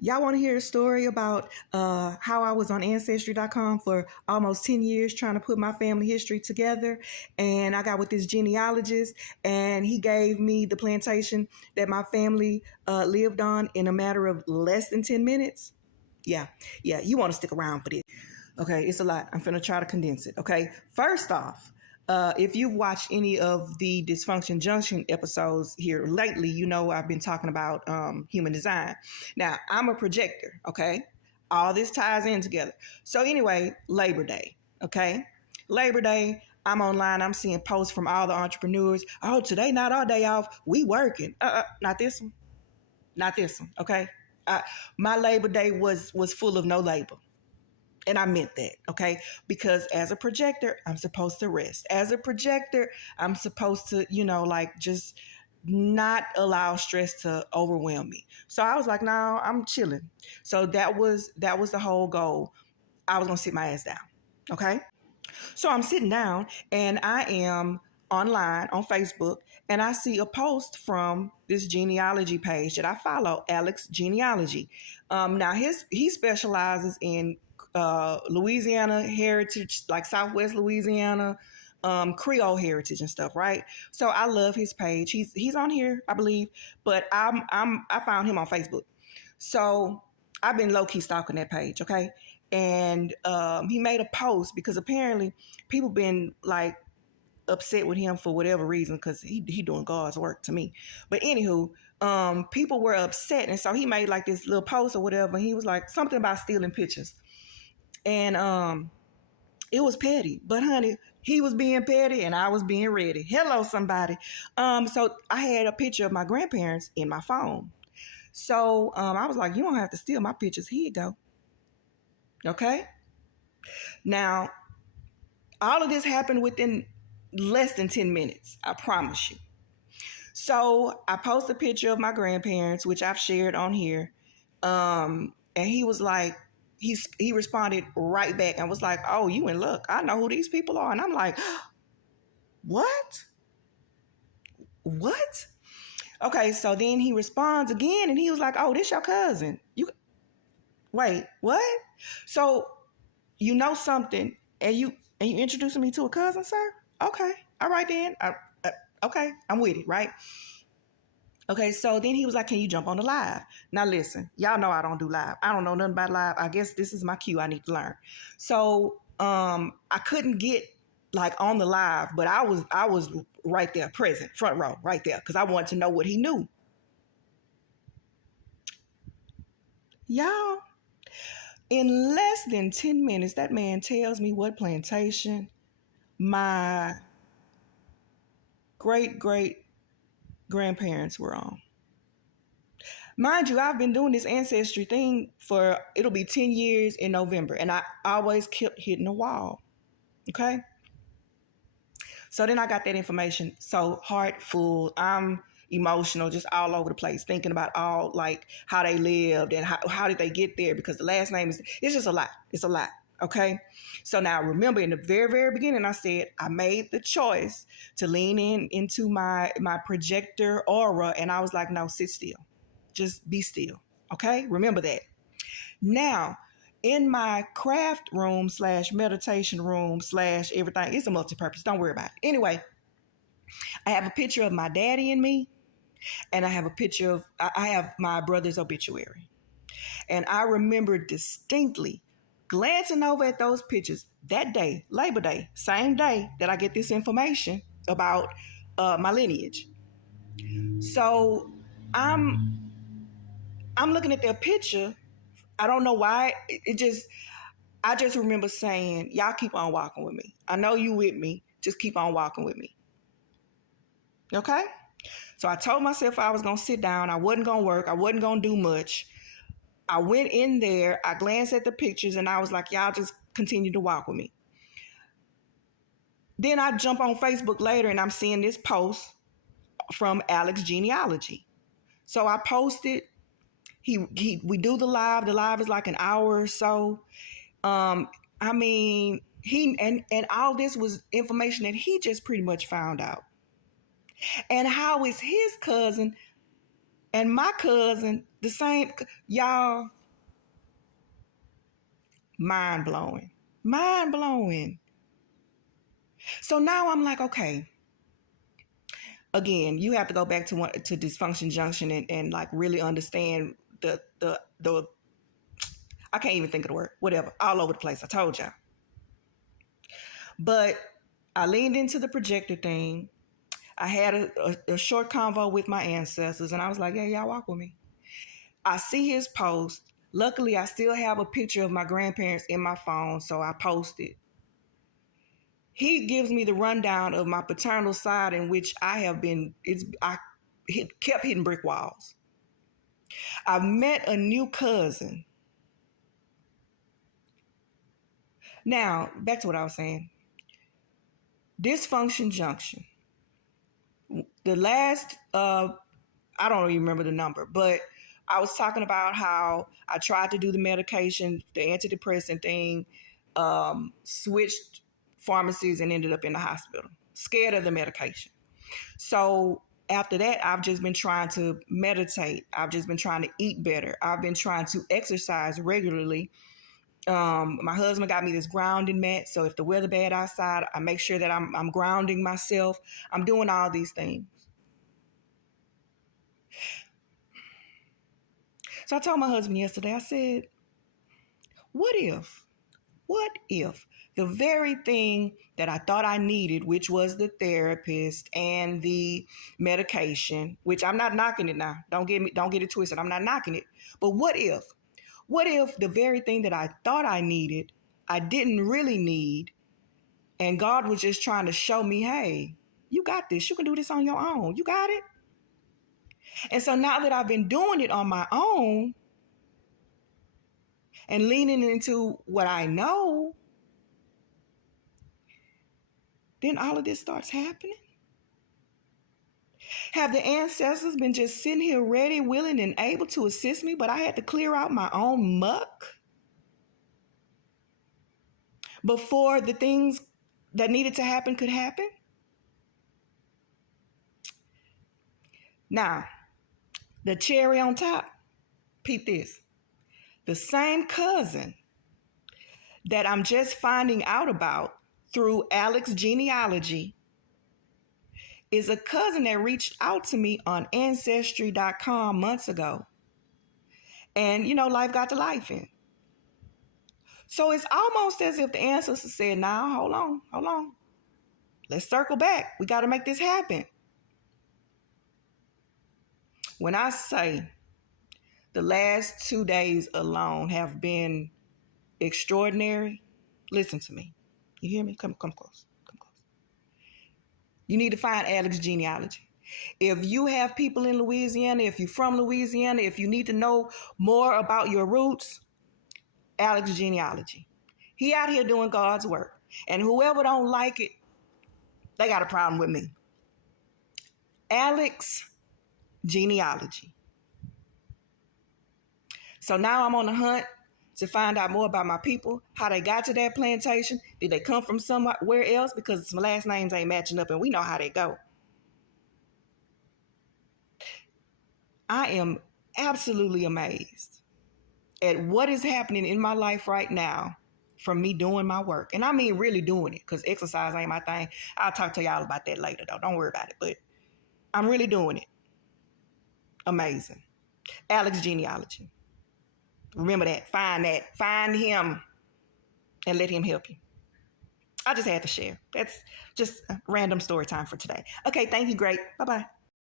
Y'all want to hear a story about how I was on Ancestry.com for almost 10 years trying to put my family history together? And I got with this genealogist, and he gave me the plantation that my family lived on in a matter of less than 10 minutes. Yeah, you want to stick around for this. Okay, it's a lot. I'm finna try to condense it. Okay, first off, if you've watched any of the Dysfunction Junction episodes here lately, you know I've been talking about human design. Now, I'm a projector, okay? All this ties in together. So anyway, Labor Day, okay? Labor Day, I'm online, I'm seeing posts from all the entrepreneurs. Oh, today not our day off, we working. Not this one. Not this one, okay? My Labor Day was full of no labor. And I meant that, okay? Because as a projector, I'm supposed to rest. As a projector, I'm supposed to, just not allow stress to overwhelm me. So I was like, no, I'm chilling. So that was the whole goal. I was gonna sit my ass down. Okay. So I'm sitting down and I am online on Facebook, and I see a post from this genealogy page that I follow, Alex Genealogy. Now he specializes in Louisiana heritage, like Southwest Louisiana, Creole heritage and stuff, right? So I love his page. He's on here, I believe, but I found him on Facebook. So I've been low key stalking that page, okay? And he made a post because apparently people been like upset with him for whatever reason, because he doing God's work to me. But anywho, people were upset, and so he made like this little post or whatever. And he was like something about stealing pictures, and it was petty. But honey, he was being petty, and I was being ready. Hello, somebody. So I had a picture of my grandparents in my phone. So I was like, you don't have to steal my pictures. Here you go. Okay. Now, all of this happened within less than 10 minutes. I promise you. So I posted a picture of my grandparents, which I've shared on here. And he was like, he responded right back and was like, oh, you in luck. I know who these people are. And I'm like, what? What? Okay, so then he responds again, and he was like, oh, this your cousin. You wait, what? So you know something, and you introducing me to a cousin, sir? Okay, all right then. Okay, I'm with it, right? Okay, so then he was like, can you jump on the live? Now listen, y'all know I don't do live. I don't know nothing about live. I guess this is my cue. I need to learn. So I couldn't get like on the live, but I was right there, present, front row, right there, because I wanted to know what he knew. Y'all, in less than 10 minutes, that man tells me what plantation my great grandparents were on. Mind you, I've been doing this ancestry thing for, it'll be 10 years in November, and I always kept hitting the wall. Okay? So then I got that information. So heart full, I'm emotional, just all over the place, thinking about all like how they lived and how did they get there, because the last name it's just a lot. It's a lot. Okay. So now remember, in the very, very beginning, I said I made the choice to lean into my projector aura, and I was like, no, sit still. Just be still. Okay. Remember that. Now, in my craft room / meditation room / everything, it's a multi-purpose. Don't worry about it. Anyway, I have a picture of my daddy and me, and I have a picture of, I have my brother's obituary. And I remember distinctly glancing over at those pictures that day, Labor Day, same day that I get this information about my lineage. So I'm looking at their picture. I don't know why. I just remember saying, y'all keep on walking with me. I know you with me. Just keep on walking with me. Okay? So I told myself I was going to sit down. I wasn't going to work. I wasn't going to do much. I went in there. I glanced at the pictures, and I was like, y'all just continue to walk with me. Then I jump on Facebook later, and I'm seeing this post from Alex Genealogy. So I posted. We do the live. The live is like an hour or so. I mean, and all this was information that he just pretty much found out. And how is his cousin And my cousin, the same, y'all, mind blowing. Mind blowing. So now I'm like, okay, again, you have to go back to dysfunction junction and like really understand the I can't even think of the word, whatever, all over the place. I told y'all. But I leaned into the projector thing. I had a short convo with my ancestors, and I was like, "Yeah, y'all walk with me." I see his post. Luckily, I still have a picture of my grandparents in my phone, so I posted. He gives me the rundown of my paternal side, in which I have been. Kept hitting brick walls. I've met a new cousin. Now, back to what I was saying. Dysfunction junction. The last I don't even remember the number, but I was talking about how I tried to do the medication, the antidepressant thing, switched pharmacies and ended up in the hospital, scared of the medication. So after that, I've just been trying to meditate. I've just been trying to eat better. I've been trying to exercise regularly. My husband got me this grounding mat. So if the weather bad outside, I make sure that I'm grounding myself. I'm doing all these things. So I told my husband yesterday, I said, what if the very thing that I thought I needed, which was the therapist and the medication, which I'm not knocking it now. Don't get it twisted. I'm not knocking it. But what if the very thing that I thought I needed, I didn't really need, and God was just trying to show me, hey, you got this. You can do this on your own. You got it. And so now that I've been doing it on my own, and leaning into what I know, then all of this starts happening. Have the ancestors been just sitting here ready, willing, and able to assist me, but I had to clear out my own muck before the things that needed to happen could happen? Now, the cherry on top, peep this. The same cousin that I'm just finding out about through Alex's genealogy is a cousin that reached out to me on Ancestry.com months ago. And, life got to life in. So it's almost as if the ancestors said, now, hold on. Let's circle back. We got to make this happen. When I say the last 2 days alone have been extraordinary, listen to me. You hear me? Come close. You need to find Alex's genealogy. If you have people in Louisiana, if you're from Louisiana, if you need to know more about your roots, Alex's genealogy. He out here doing God's work. And whoever don't like it, they got a problem with me. Alex's genealogy. So now I'm on the hunt to find out more about my people, how they got to that plantation. Did they come from somewhere else? Because some last names ain't matching up and we know how they go. I am absolutely amazed at what is happening in my life right now from me doing my work. And I mean really doing it, because exercise ain't my thing. I'll talk to y'all about that later, though. Don't worry about it. But I'm really doing it. Amazing. Alex's genealogy. Remember that. Find him and let him help you. I just had to share. That's just a random story time for today. Okay, thank you. Great. Bye-bye.